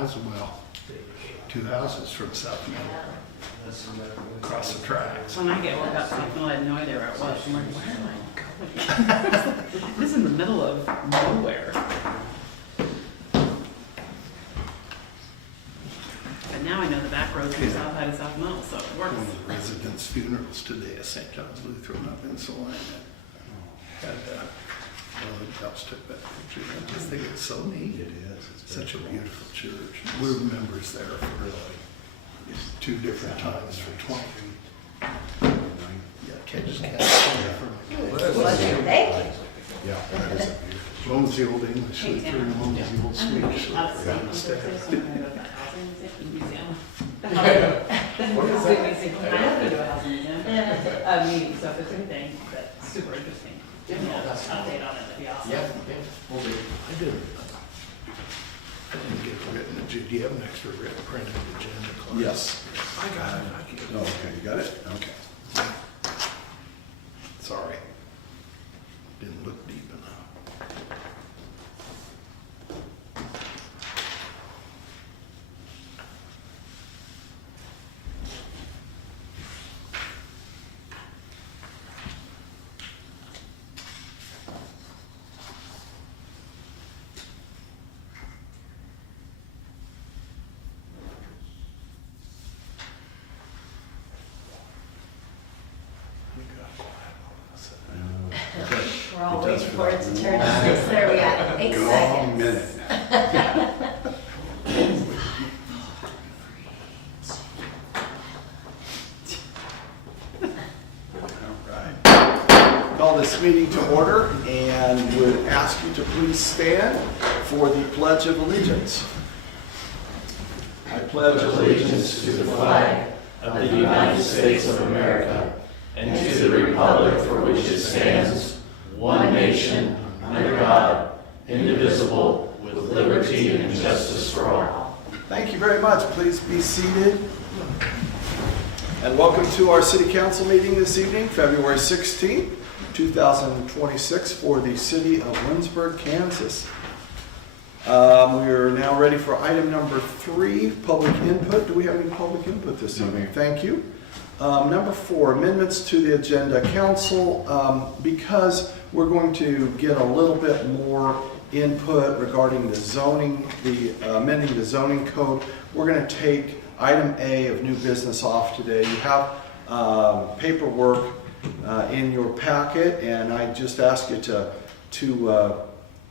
well, two houses from South Mill across the tracks. When I get woke up, I feel I had no idea where it was. I'm like, where am I going? This is in the middle of nowhere. And now I know the back roads from South Side of South Mill, so it works. One of the residents' funerals today at St. John's Lutheran up in Salina. Had one of the cops took that picture. I just think it's so neat. It is. It's Such a very beautiful church. We were members there for two different times for 20. Yeah, Cage's Cat. Yeah, that is a beautiful. One was the old English Lutheran, and one was the old Swedish Lutheran. Meeting, so if there's anything that's super interesting, give me an update on it, that'd be awesome. Yeah, we'll do. I didn't get written. Do you have an extra written printed agenda card? Yes. I got it. I get it. Oh, okay, you got it? Okay. Sorry. Didn't look deep enough. We're all waiting for it to turn to 6. There we got 8 Long seconds. minute. All right. Call this meeting to order and would ask you to please stand for the Pledge of Allegiance. I pledge Allegiance to the flag of the United States of America and to the republic for which it stands, one nation, under God, indivisible, with liberty and justice for all. Thank you very much. Please be seated. And welcome to our City Council meeting this evening, February 16th, 2026, for the city of Lindsborg, Kansas. We are now ready for item number 3, public input. Do we have any public input this evening? Thank you. Number 4, amendments to the agenda. Council, because we're going to get a little bit more input regarding the zoning, amending the zoning code, we're going to take item A of new business off today. You have paperwork in your packet, and I just ask you to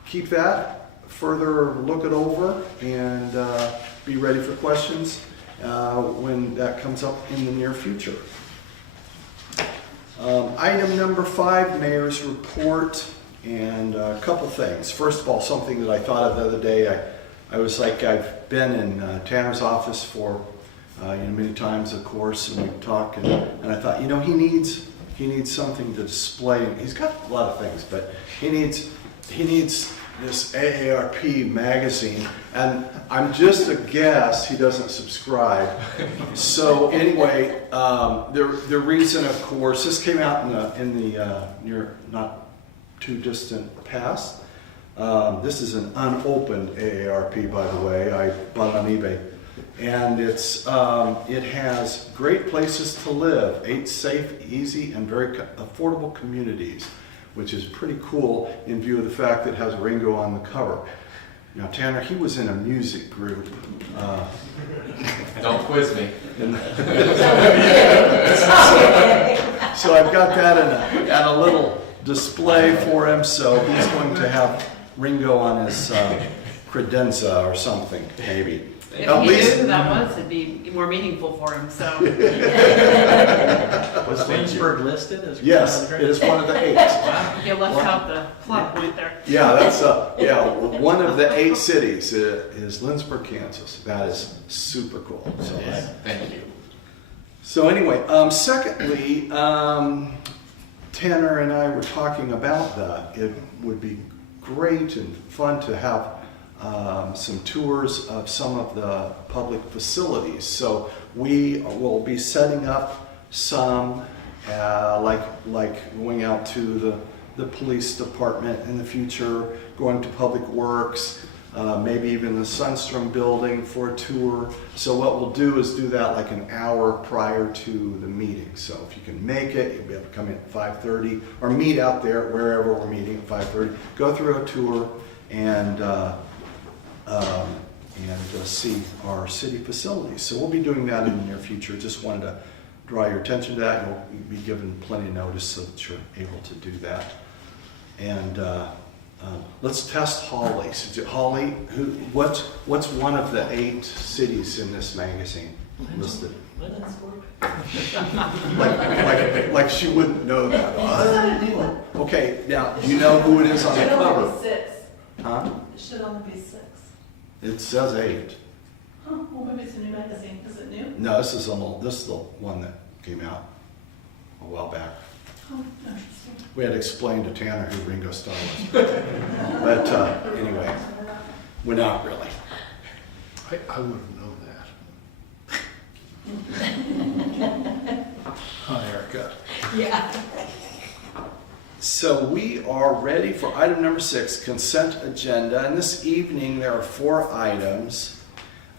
keep that, further look it over, and be ready for questions when that comes up in the near future. Item number 5, Mayor's Report, and a couple things. First of all, something that I thought of the other day, I was like, I've been in Tanner's office for many times, of course, and we talk, and I thought, he needs something to display. He's got a lot of things, but he needs this AARP magazine, and I'm just a guess he doesn't subscribe. So anyway, the reason, of course, this came out in the near not too distant past. This is an unopened AARP, by the way. I bought it on eBay, and it has great places to live, 8 safe, easy, and very affordable communities, which is pretty cool in view of the fact that it has Ringo on the cover. Now, Tanner, he was in a music group. Don't quiz me. So I've got that at a little display for him, so he's going to have Ringo on his credenza or something, maybe. If At he least- knew who that was, it'd be more meaningful for him, so. Was Lindsborg listed as Yes, it is one of the 8. You left out the plot point there. Yeah, that's one of the 8 cities is Lindsborg, Kansas. That is super cool. So, Thank you. so anyway, secondly, Tanner and I were talking about that. It would be great and fun to have some tours of some of the public facilities. So we will be setting up some, like going out to the police department in the future, going to Public Works, maybe even the Sunstrom building for a tour. So what we'll do is do that like an hour prior to the meeting. So if you can make it, you'll be able to come in at 5:30 or meet out there wherever we're meeting at 5:30. Go through a tour and see our city facilities. So we'll be doing that in the near future. Just wanted to draw your attention to that. You'll be given plenty of notice so that you're able to do that. And let's test Holly. So Holly, what's one of the 8 cities in this magazine listed? Lindsborg. Like she wouldn't know that. Okay, now do you know who it is on the cover? 6. Huh? It should only be 6. It says 8. Huh, well, maybe it's a new magazine. Is it new? No, this is the one that came out a while back. Oh, interesting. We had to explain to Tanner who Ringo Starr was. But anyway, we're not really. I would have known that. Hi, Erica. Yeah. So we are ready for item number 6, consent agenda. And this evening there are 4 items.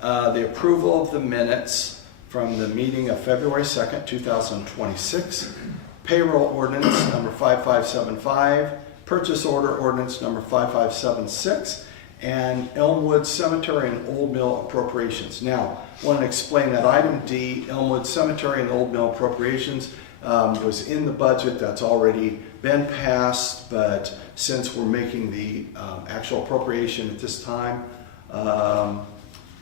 The approval of the minutes from the meeting of February 2nd, 2026. Payroll ordinance number 5575. Purchase order ordinance number 5576. And Elmwood Cemetery and Old Mill appropriations. Now, I want to explain that item D, Elmwood Cemetery and Old Mill appropriations, was in the budget. That's already been passed, but since we're making the actual appropriation at this time,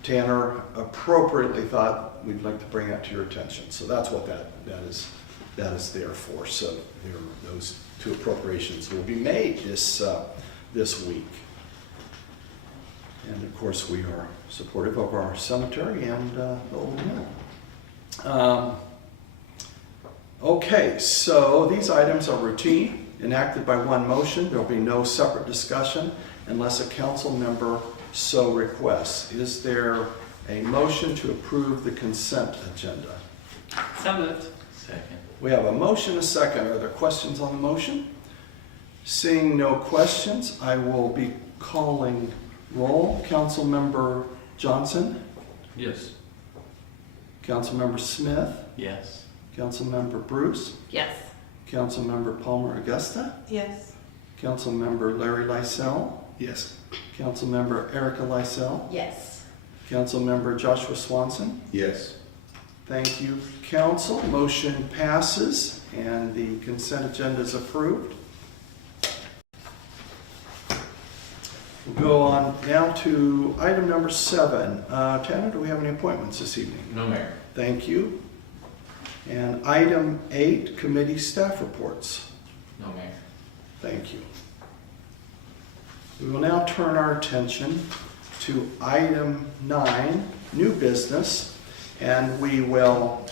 Tanner appropriately thought we'd like to bring that to your attention. So that's what that is there for. So those 2 appropriations will be made this week. And of course, we are supportive of our cemetery and the Old Mill. Okay, so these items are routine, enacted by one motion. There will be no separate discussion unless a council member so requests. Is there a motion to approve the consent agenda? So moved. Second. We have a motion, a second. Are there questions on the motion? Seeing no questions, I will be calling roll. Councilmember Johnson, Yes. Councilmember Smith, Yes. Councilmember Bruce, Yes. Councilmember Palmer Augusta, Yes. Councilmember Larry Lysell, Yes. Councilmember Erica Lysell, Yes. Councilmember Joshua Swanson. Yes. Thank you, council. Motion passes and the consent agenda is approved. We'll go on now to item number 7. Tanner, do we have any appointments this evening? No, Mayor. Thank you. And item 8, committee staff reports. No, Mayor. Thank you. We will now turn our attention to item 9, new business. And we will,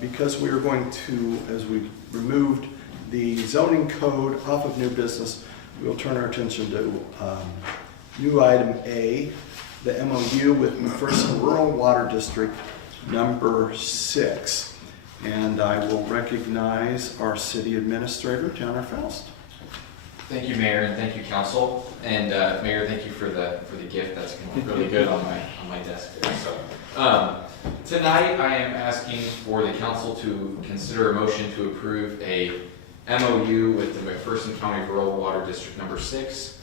because we are going to, as we removed the zoning code off of new business, we will turn our attention to new item A, the MOU with McPherson Rural Water District number 6. And I will recognize our city administrator, Tanner Faust. Thank you, Mayor, and thank you, Council. And Mayor, thank you for the gift. That's going to look really good on my desk there. So tonight, I am asking for the Council to consider a motion to approve a MOU with the McPherson County Rural Water District number 6.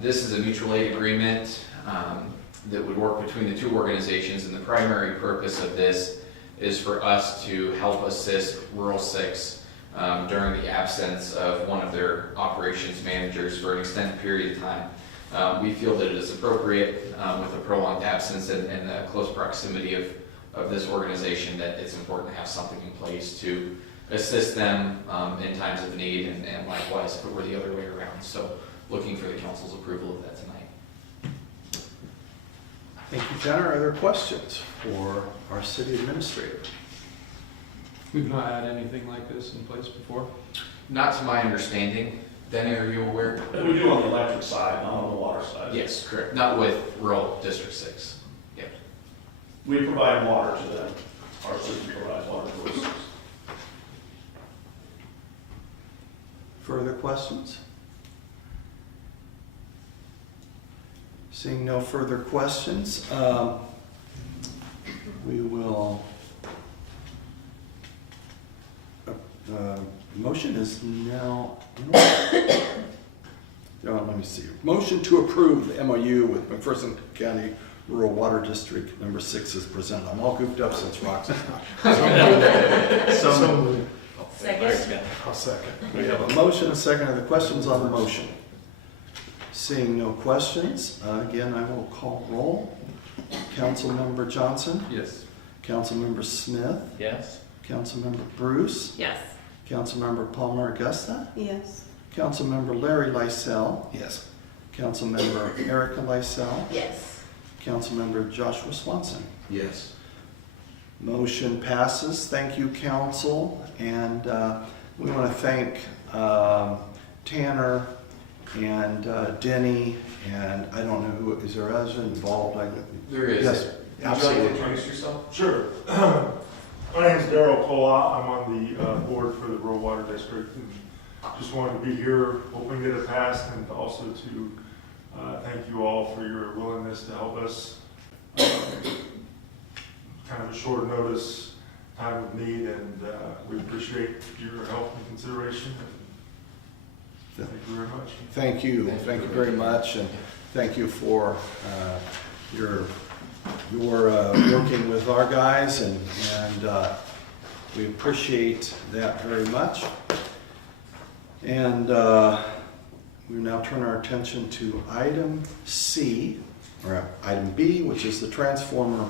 This is a mutual aid agreement that would work between the 2 organizations, and the primary purpose of this is for us to help assist Rural 6 during the absence of one of their operations managers for an extended period of time. We feel that it is appropriate with a prolonged absence and the close proximity of this organization that it's important to have something in place to assist them in times of need and likewise if it were the other way around. So looking for the council's approval of that tonight. Thank you, Tanner. Are there questions for our city administrator? We've not had anything like this in place before. Not to my understanding. Danny, are you aware? We do on the electric side, not on the water side. Yes, correct. Not with rural District 6. Yep. We provide water to them. Our city provides water to us. Further questions? Seeing no further questions, we will, motion is now, let me see. Motion to approve the MOU with McPherson County Rural Water District number 6 is presented. I'm all goofed up since Rox is not. So moved. Second? I'll second. We have a motion, a second. Are there questions on the motion? Seeing no questions, again, I will call roll. Councilmember Johnson, Yes. Councilmember Smith, Yes. Councilmember Bruce, Yes. Councilmember Palmer Augusta, Yes. Councilmember Larry Lysell, Yes. Councilmember Erica Lysell, Yes. Councilmember Joshua Swanson. Yes. Motion passes. Thank you, council. And we want to thank Tanner and Denny, and I don't know who, is there others involved? There is. Yes, Would you like to absolutely. introduce yourself? Sure. My name is Darrell Cola. I'm on the board for the Rural Water District. And just wanted to be here, hoping to get it passed, and also to thank you all for your willingness to help us. Kind of a short notice, time of need, and we appreciate your help and consideration. Thank you very much. Thank you. Thank you very much. And thank you for your working with our guys, and we appreciate that very much. And we now turn our attention to item C, or item B, which is the transformer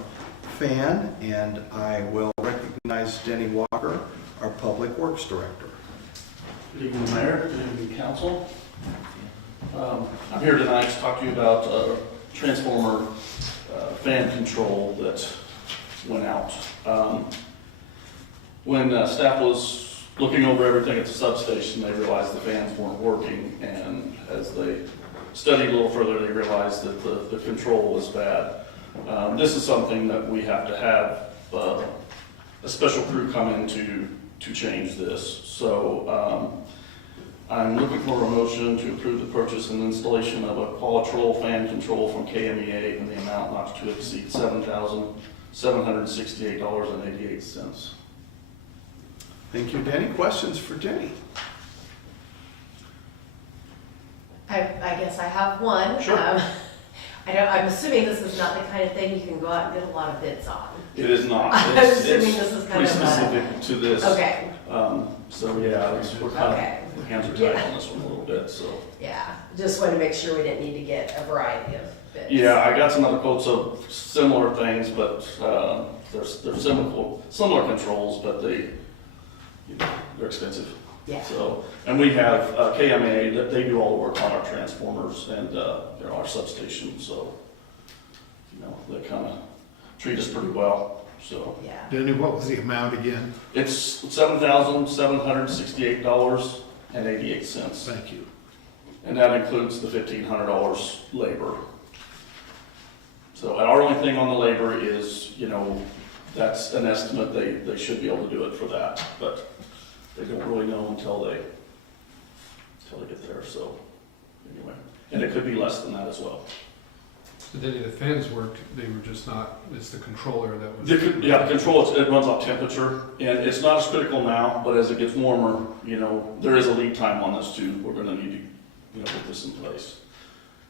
fan, and I will recognize Denny Walker, our Public Works Director. Good evening, Mayor. Good evening, Council. I'm here tonight to talk to you about transformer fan control that went out. When staff was looking over everything at the substation, they realized the fans weren't working, and as they studied a little further, they realized that the control was bad. This is something that we have to have a special crew come in to change this. So I'm looking for a motion to approve the purchase and installation of a Qualitrol fan control from KMEA in the amount not to exceed $7,768.88. Thank you, Denny. Questions for Denny? I guess I have one. Sure. I'm assuming this is not the kind of thing you can go out and get a lot of bids on. It is not. I'm It's assuming this is kind pretty of a- specific to this. Okay, So yeah, we're kind okay, of, hands are tied on this one a little bit, so. yeah. Just wanted to make sure we didn't need to get a variety of bids. Yeah, I got some other quotes of similar things, but they're similar controls, but they're expensive. Yeah. So, and we have KMA, that they do all the work on our transformers and our substation, so, they kind of treat us pretty well, so. Yeah. Denny, what was the amount again? It's $7,768.88. Thank you. And that includes the $1,500 labor. So, and our only thing on the labor is, that's an estimate, they should be able to do it for that, but they don't really know until they get there, so, anyway. And it could be less than that as well. So then the fans worked, they were just not, it's the controller that was. The control, it runs off temperature, and it's not as critical now, but as it gets warmer, there is a lead time on this too. We're gonna need to, put this in place.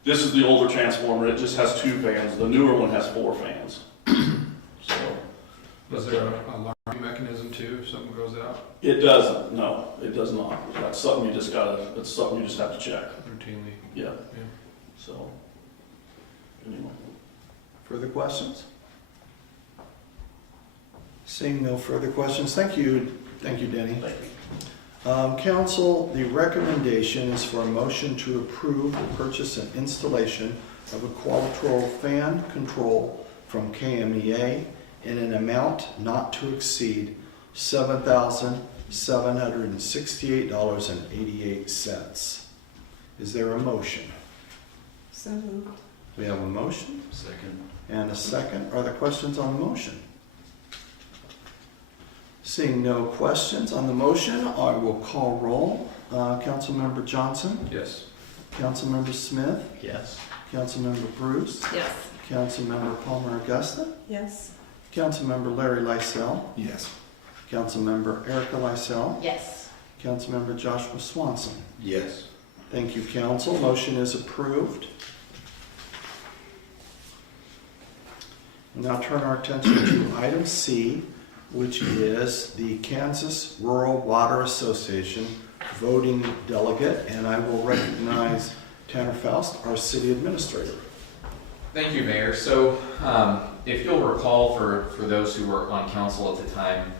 This is the older transformer, it just has 2 fans. The newer one has 4 fans. So. Is there an alarm mechanism too, if something goes out It doesn't, no, it does not. That's something you just have to check. routinely? Yeah, Yeah. so, anyway. Further questions? Seeing no further questions, thank you, Denny. Thank you. Council, the recommendation is for a motion to approve the purchase and installation of a Qualitrol fan control from KMEA in an amount not to exceed $7,768.88. Is there a motion? So moved. We have a motion Second. and a second. Are there questions on the motion? Seeing no questions on the motion, I will call roll. Councilmember Johnson, Yes. Councilmember Smith, Yes. Councilmember Bruce, Yes. Councilmember Palmer Augusta, Yes. Councilmember Larry Lysell, Yes. Councilmember Erica Lysell, Yes. Councilmember Joshua Swanson. Yes. Thank you, council. Motion is approved. We'll now turn our attention to item C, which is the Kansas Rural Water Association voting delegate, and I will recognize Tanner Faust, our city administrator. Thank you, Mayor. So, if you'll recall, for those who were on council at the time,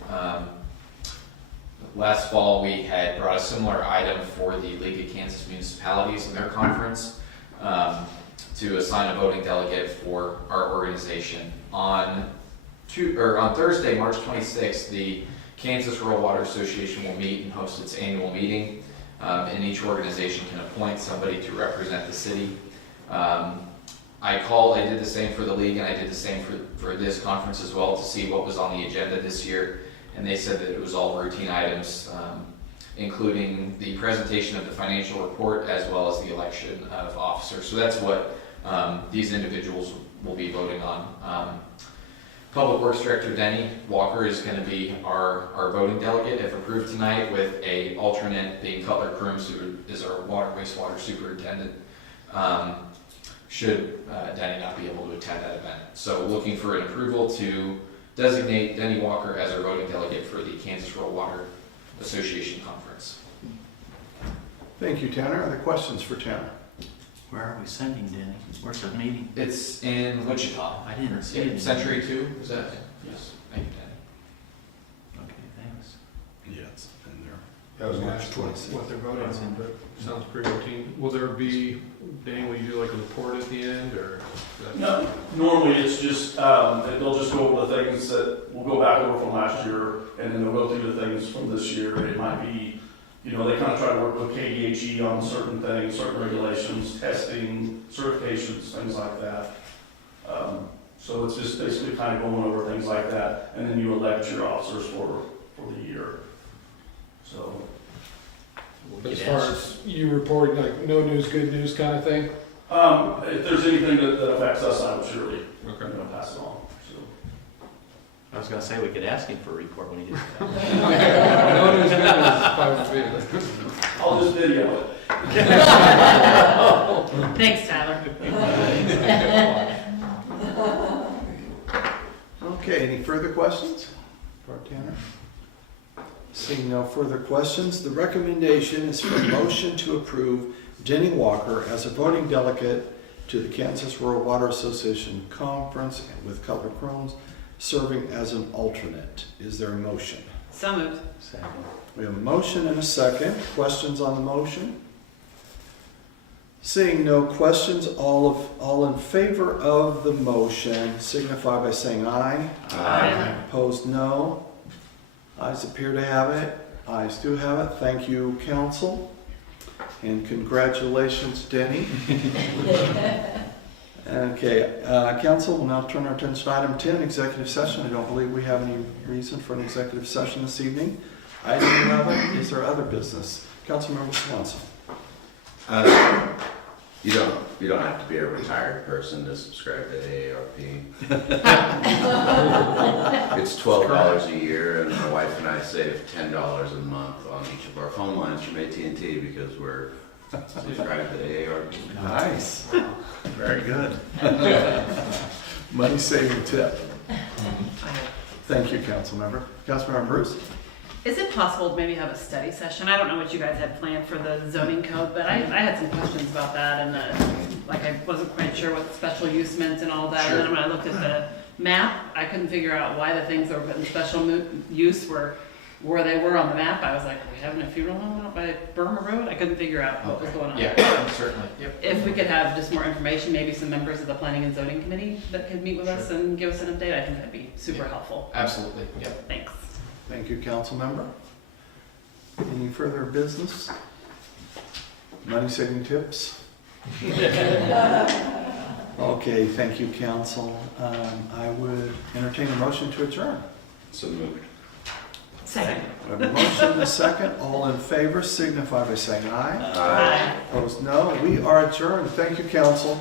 last fall we had brought a similar item for the League of Kansas Municipalities in their conference to assign a voting delegate for our organization. On Thursday, March 26th, the Kansas Rural Water Association will meet and host its annual meeting, and each organization can appoint somebody to represent the city. I did the same for the league, and I did the same for this conference as well, to see what was on the agenda this year, and they said that it was all routine items, including the presentation of the financial report as well as the election of officers. So that's what these individuals will be voting on. Public Works Director Denny Walker is going to be our voting delegate if approved tonight, with a alternate being Cutler Crooms, who is our wastewater superintendent, should Denny not be able to attend that event. So looking for an approval to designate Denny Walker as our voting delegate for the Kansas Rural Water Association Conference. Thank you, Tanner. Are there questions for Tanner? Where are we sending, Danny? Where's the meeting? It's in Wichita. I didn't see it. Century 2, is that? Yes. Thank you, Denny. Okay, thanks. Yeah, it's in there. I was gonna March ask 26th. what they're voting on, but sounds pretty routine. Will there be, Danny, will you do like a report at the end, or? No, normally it's just, they'll just go over the things that we'll go back over from last year, and then they'll go through the things from this year. It might be, they kind of try to work with KDHE on certain things, certain regulations, testing, certifications, things like that. So it's just basically kind of going over things like that, and then you elect your officers for the year. So. As far as you reporting, like no news, good news kind of thing? If there's anything that affects us, I would surely pass it on. So. I was gonna say we could ask him for a report when he gets back. No news, good news, probably. I'll just video it. Thanks, Tyler. Okay, any further questions for Tanner? Seeing no further questions, the recommendation is for a motion to approve Denny Walker as a voting delegate to the Kansas Rural Water Association Conference with Cutler Crooms, serving as an alternate. Is there a motion? So moved. Second. We have a motion and a second. Questions on the motion? Seeing no questions, all in favor of the motion signify by saying aye. Aye. Opposed, no. Ayes appear to have it. Ayes do have it. Thank you, council. And congratulations, Denny. Okay, council will now turn our attention to item 10, executive session. I don't believe we have any reason for an executive session this evening. Item 11, is there other business? Councilmember Swanson. You don't have to be a retired person to subscribe to AARP. It's $12 a year, and my wife and I save $10 a month on each of our phone lines from AT&T because we're subscribed to AARP. Nice. Very good. Money saving tip. Thank you, Councilmember. Councilmember Bruce? Is it possible to maybe have a study session? I don't know what you guys had planned for the zoning code, but I had some questions about that, and I wasn't quite sure what special use meant and all that. Sure. And then when I looked at the map, I couldn't figure out why the things that were put in special use were where they were on the map. I was like, are we having a funeral home out by Burma Road? I couldn't figure out what was going on. Yeah, certainly. Yep. If we could have just more information, maybe some members of the Planning and Zoning Committee that could meet with us and give us an update, I think that'd be super helpful. Absolutely. Yep. Thanks. Thank you, Councilmember. Any further business? Money saving tips? Okay, thank you, Council. I would entertain a motion to adjourn. So moved. Second. We have a motion and a second. All in favor signify by saying aye. Aye. Opposed, no. We are adjourned. Thank you, Council.